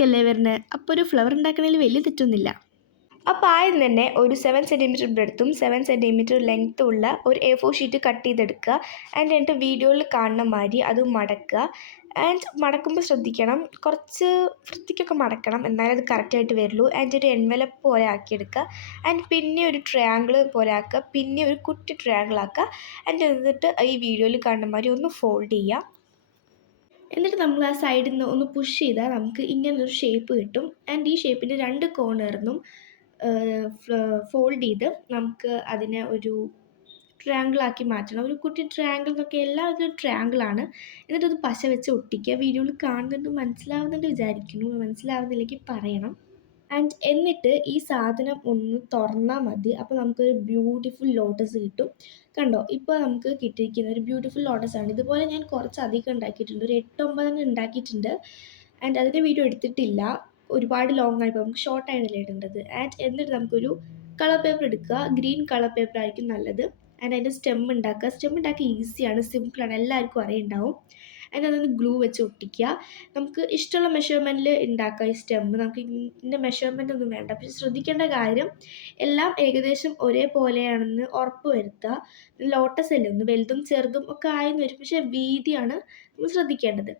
ഫ്ലവറിലേക്കല്ലേ വരുന്നത്, അപ്പോൾ ഒരു ഫ്ലവർ ഉണ്ടാക്കുന്നതിൽ വലിയ തെറ്റൊന്നുമില്ല. അപ്പോൾ ആദ്യം തന്നെ ഒരു 7 സെൻറ്റിമീറ്റർ ബ്രെഡ്ത്തും 7 സെൻറ്റിമീറ്റർ ലെങ്ത്തും ഉള്ള ഒരു A4 ഷീറ്റ് കട്ട് ചെയ്തെടുക്കുക. ആൻഡ് എന്നിട്ട് വീഡിയോയിൽ കാണുന്ന മാതിരി അത് മടക്കുക. ആൻഡ് മടക്കുമ്പോൾ ശ്രദ്ധിക്കണം, കുറച്ച് വൃത്തിക്കൊക്കെ മടക്കണം, എന്നാലേ അത് കറക്റ്റായിട്ട് വരുള്ളൂ. ആൻഡ് ഒരു എൻവലപ്പ് പോലെ ആക്കിയെടുക്കുക. ആൻഡ് പിന്നെ ഒരു ട്രയാങ്കിൾ പോലെ ആക്കുക, പിന്നെ ഒരു കുട്ടി ട്രയാങ്കിൾ ആക്കുക. ആൻഡ് എന്നിട്ട് ഈ വീഡിയോയിൽ കാണുന്ന മാതിരി ഒന്ന് ഫോൾഡ് ചെയ്യുക. എന്നിട്ട് നമ്മൾ ആ സൈഡിൽ നിന്ന് ഒന്ന് പുഷ് ചെയ്താൽ നമുക്ക് ഇങ്ങനൊരു ഷേപ്പ് കിട്ടും. ആൻഡ് ഈ ഷേപ്പിൻ്റെ 2 കോർണറിനും ഫോൾഡ് ചെയ്ത് നമുക്ക് അതിനെ ഒരു ട്രയാങ്കിളാക്കി മാറ്റണം. ഒരു കുട്ടി ട്രയാങ്കിൾ എന്നൊക്കെ എല്ലാവരും ട്രയാങ്കിളാണ്. എന്നിട്ടത് പശ വെച്ച് ഒട്ടിക്കുക. വീഡിയോയിൽ കാണുന്നുണ്ട്, മനസ്സിലാവുന്നുണ്ട് വിചാരിക്കുന്നു. മനസ്സിലാവുന്നില്ലെങ്കിൽ പറയണം. ആൻഡ് എന്നിട്ട് ഈ സാധനം ഒന്ന് തുറന്നാൽ മതി. അപ്പോൾ നമുക്കൊരു ബ്യൂട്ടിഫുൾ ലോട്ടസ് കിട്ടും. കണ്ടോ, ഇപ്പോൾ നമുക്ക് കിട്ടിയിരിക്കുന്ന ഒരു ബ്യൂട്ടിഫുൾ ലോട്ടസാണ്. ഇതുപോലെ ഞാൻ കുറച്ചധികം ഉണ്ടാക്കിയിട്ടുണ്ട്, ഒരു 8-9 ഉണ്ടാക്കിയിട്ടുണ്ട്. ആൻഡ് അതിൻ്റെ വീഡിയോ എടുത്തിട്ടില്ല, ഒരുപാട് ലോങ് ആയിപ്പോൾ നമുക്ക് ഷോർട്ടായിട്ടല്ലേ ഇടേണ്ടത്. ആൻഡ് എന്നിട്ട് നമുക്കൊരു കളർ പേപ്പർ എടുക്കുക. ഗ്രീൻ കളർ പേപ്പർ ആയിരിക്കും നല്ലത്. ആൻഡ് അതിൻ്റെ സ്റ്റെം ഉണ്ടാക്കുക. സ്റ്റെം ഉണ്ടാക്കുക ഈസിയാണ്, സിമ്പിളാണ്, എല്ലാവർക്കും അറിയുണ്ടാവും. ആൻഡ് അതൊന്ന് ഗ്ലൂ വെച്ച് ഒട്ടിക്കുക. നമുക്ക് ഇഷ്ടമുള്ള മെഷർമെൻറ്റിൽ ഉണ്ടാക്കുക ഈ സ്റ്റെം. നമുക്ക് ഇന്ന മെഷർമെൻ്റ് ഒന്നും വേണ്ട. പക്ഷെ ശ്രദ്ധിക്കേണ്ട കാര്യം, എല്ലാം ഏകദേശം ഒരേപോലെയാണെന്ന് ഉറപ്പ് വരുത്തുക. ലോട്ടസ് അല്ലേ, ഒന്ന് വലുതും ചെറുതും ഒക്കെ ആയെന്ന് വരും, പക്ഷേ വീതിയാണ് നമ്മൾ ശ്രദ്ധിക്കേണ്ടത്.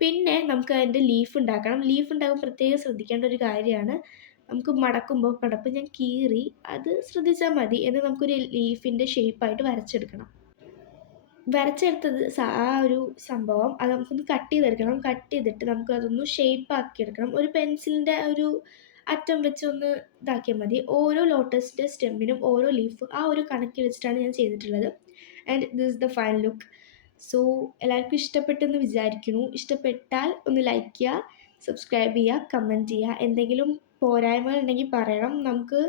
പിന്നെ നമുക്ക് അതിൻ്റെ ലീഫ് ഉണ്ടാക്കണം. ലീഫ് ഉണ്ടാകുമ്പോൾ പ്രത്യേകം ശ്രദ്ധിക്കേണ്ട ഒരു കാര്യമാണ്, നമുക്ക് മടക്കുമ്പോൾ പടപ്പ് ഞാൻ കീറി, അത് ശ്രദ്ധിച്ചാൽ മതി. എന്ന് നമുക്കൊരു ലീഫിൻ്റെ ഷേപ്പായിട്ട് വരച്ചെടുക്കണം. വരച്ചെടുത്തത് ആ ഒരു സംഭവം അത് നമുക്കൊന്ന് കട്ട് ചെയ്തെടുക്കണം. കട്ട് ചെയ്തിട്ട് നമുക്കതൊന്ന് ഷേപ്പാക്കിയെടുക്കണം. ഒരു പെൻസിലിൻ്റെ ഒരു അറ്റം വെച്ച് ഒന്ന് ഇതാക്കിയാൽ മതി. ഓരോ ലോട്ടസിൻ്റെ സ്റ്റെമ്മിനും ഓരോ ലീഫ് ആ ഒരു കണക്കിൽ വെച്ചിട്ടാണ് ഞാൻ ചെയ്തിട്ടുള്ളത്. And this is the final look. So എല്ലാവർക്കും ഇഷ്ടപ്പെട്ടെന്ന് വിചാരിക്കുന്നു. ഇഷ്ടപ്പെട്ടാൽ ഒന്ന് ലൈക്ക് ചെയ്യുക, സബ്സ്ക്രൈബ് ചെയ്യുക, കമൻറ്റ് ചെയ്യുക. എന്തെങ്കിലും പോരായ്മകൾ ഉണ്ടെങ്കിൽ പറയണം. നമുക്ക്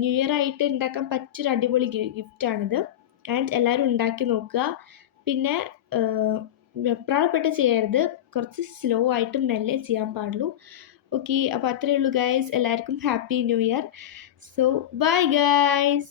ന്യൂ ഇയർ ആയിട്ട് ഉണ്ടാക്കാൻ പറ്റിയൊരു അടിപൊളി ഗിഫ്റ്റാണിത്. ആൻഡ് എല്ലാവരും ഉണ്ടാക്കി നോക്കുക. പിന്നെ വെപ്രാളപ്പെട്ട് ചെയ്യരുത്, കുറച്ച് സ്ലോ ആയിട്ട് മെല്ലെ ചെയ്യാൻ പാടുള്ളൂ. ഓക്കെ, അപ്പോൾ അത്രയേ ഉള്ളൂ ഗൈസ്. എല്ലാവർക്കും happy new year. So bye guys.